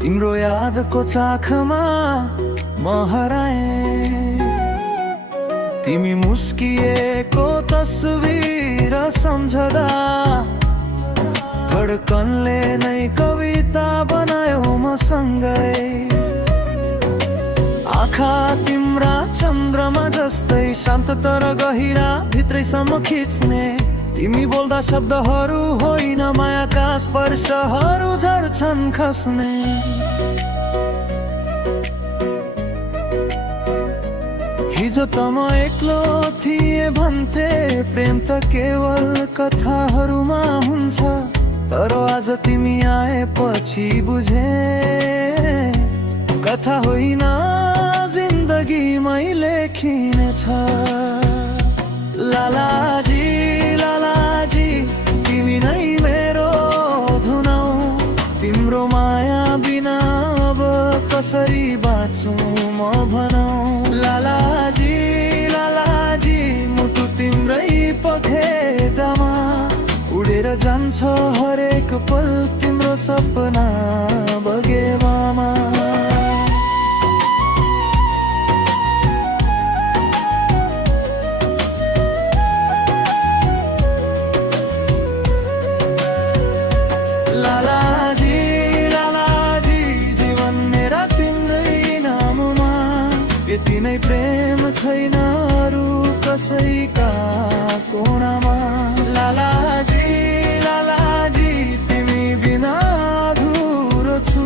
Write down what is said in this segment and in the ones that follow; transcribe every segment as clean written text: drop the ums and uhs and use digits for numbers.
तिम्रो यादको चाखमा म हराए। तिमी मुस्किएको तस्बिर सम्झदा धडकनले नै कविता बनायो मसँगै। आँखा तिम्रा चन्द्रमा जस्तै शान्त तर गहिरा भित्रैसम्म खिच्ने। तिमी बोल्दा शब्दहरू होइन मायाका स्पर्शहरू झर्छन् खस्ने। हिजो त म एक्लो थिएँ भन्थे प्रेम त केवल कथाहरूमा हुन्छ, तर आज तिमी आएपछि बुझे कथा होइन जिन्दगी मैले लेखिनेछ। लालाजी लालाजी तिमी नै मेरो धुनौ, तिम्रो माया बिना अब कसरी बाँचु म भनौ। लालाजी लालाजी मुटु तिम्रै पखेटामा उडेर जान्छ हरेक पल तिम्रो सपना बगेवामा। लालाजी लालाजी जीवन मेरा तिम्रै नाममा, यति नै प्रेम छैन अरू कसैका कोणामा। लालाजी लालाजी तिमी बिना अधुरो छु,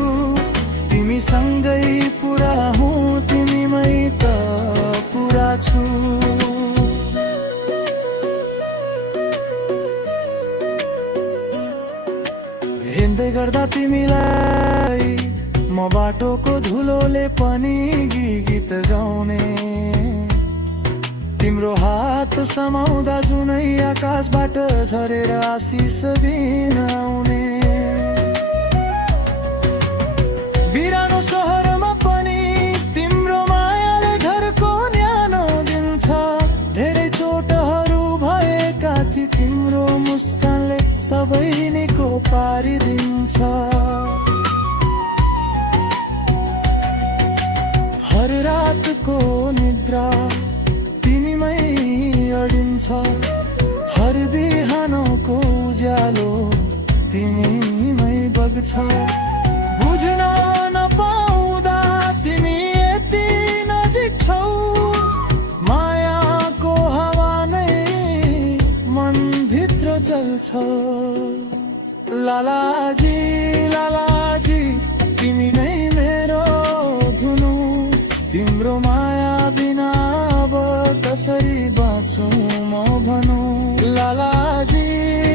तिमी सँगै पुरा हुँ तिमीमै त पुरा छु। हिँड्दै गर्दा तिमीलाई म बाटोको धुलोले पनि गीत गाउने। तिम्रो हात समाउँदा जुनै आकाशबाट झरेर आशिष दिन आउने। बिरानो सहरमा पनि तिम्रो मायाले घरको न्यानो दिन्छ। धेरै चोटहरू भएका थिए तिम्रो मुस्कानले सबै निको पारिदिन्छ। हर रातको निद्रा तिमीमै अडिन्छ, हर बिहानको उज्यालो तिमीमै बग्छ। बुझ्न नपाउँदा तिमी यति नजिक छौ, मायाको हावा नै मनभित्र चल्छ। लालाजी लालाजी तिमी नै मेरो धुनु, तिम्रो माया बिना अब कसरी बाँचु म भनौ। लालाजी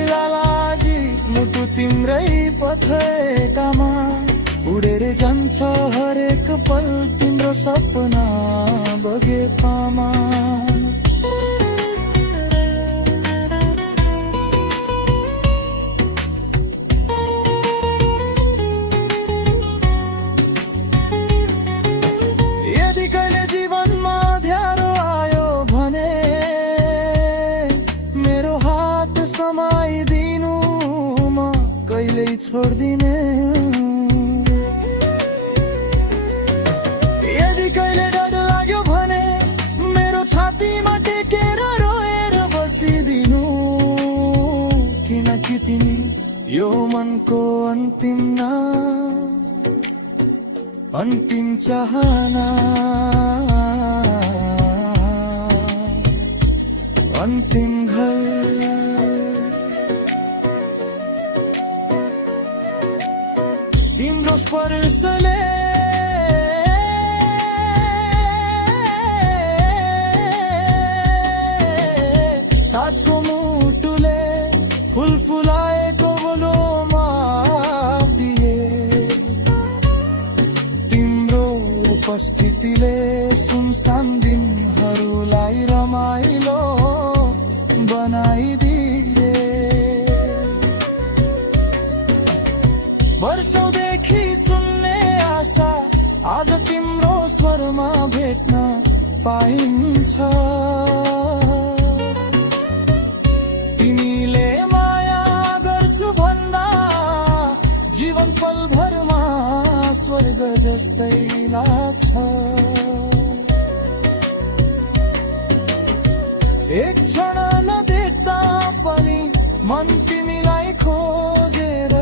लालाजी मुटु तिम्रै पखेटामा उडेर जान्छ हरेक पल तिम्रो सपना बगेपामा। यदि कहिले जीवनमा अँध्यारो आयो भने मेरो हात समाइदिनु, म कहिल्यै छोड्दिने। यदि कहिले डर लाग्यो भने मेरो छातीमा टेकेर रोएर बसिदिनु, किनकि तिमी यो मनको अन्तिम अन्तिम चाहना, अन्तिम घर। तिम्रो स्पर्शले काठको मुटुले फुल फुलाएको बोलोमा दिए। तिम्रो उपस्थितिले सुनसान दिनहरूलाई रमाइलो बनाइदिए। वर्षौंदेखि सुन्ने आशा आज तिम्रो स्वरमा भेट्न पाइन्छ। तिमीले माया गर्छु भन्दा जीवन पल भरमा स्वर्ग जस्तै लाग्छ। एक क्षण नदेख्दा पनि मन तिमीलाई खोजेर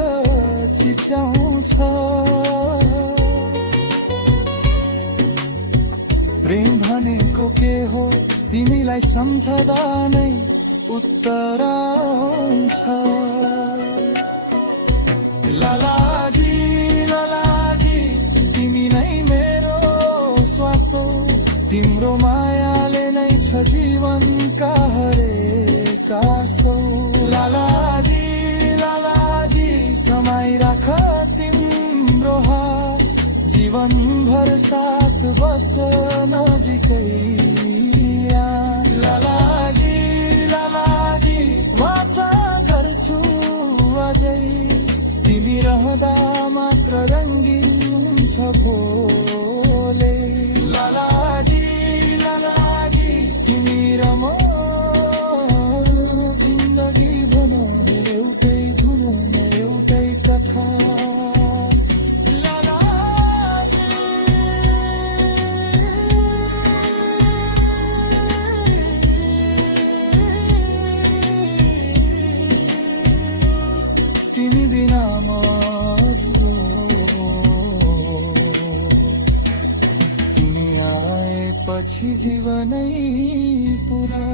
चिच्याउँछ। प्रेम भनेको के हो तिमीलाई सम्झदा नै उत्तर आउँछ। लालाजी लालाजी तिमी नै मेरो श्वास हो, तिम्रो मायाले नै छ जीवनका हरेक आशा। लालाजी लालाजी समाइराख तिम्रो हात, जीवनभर साथ बस नजिकै। लालाजी लालाजी वाचा गर्छु अझै, तिमी रहँदा मात्र रङ्गीन हुन्छ भोले। लालाजी लालाजी तिमी र म जिन्दगी बनाउने एउटै धुन एउटै कथा। तिमी बिना म अधुरो, तिमी आएपछि जीवनै पुरा।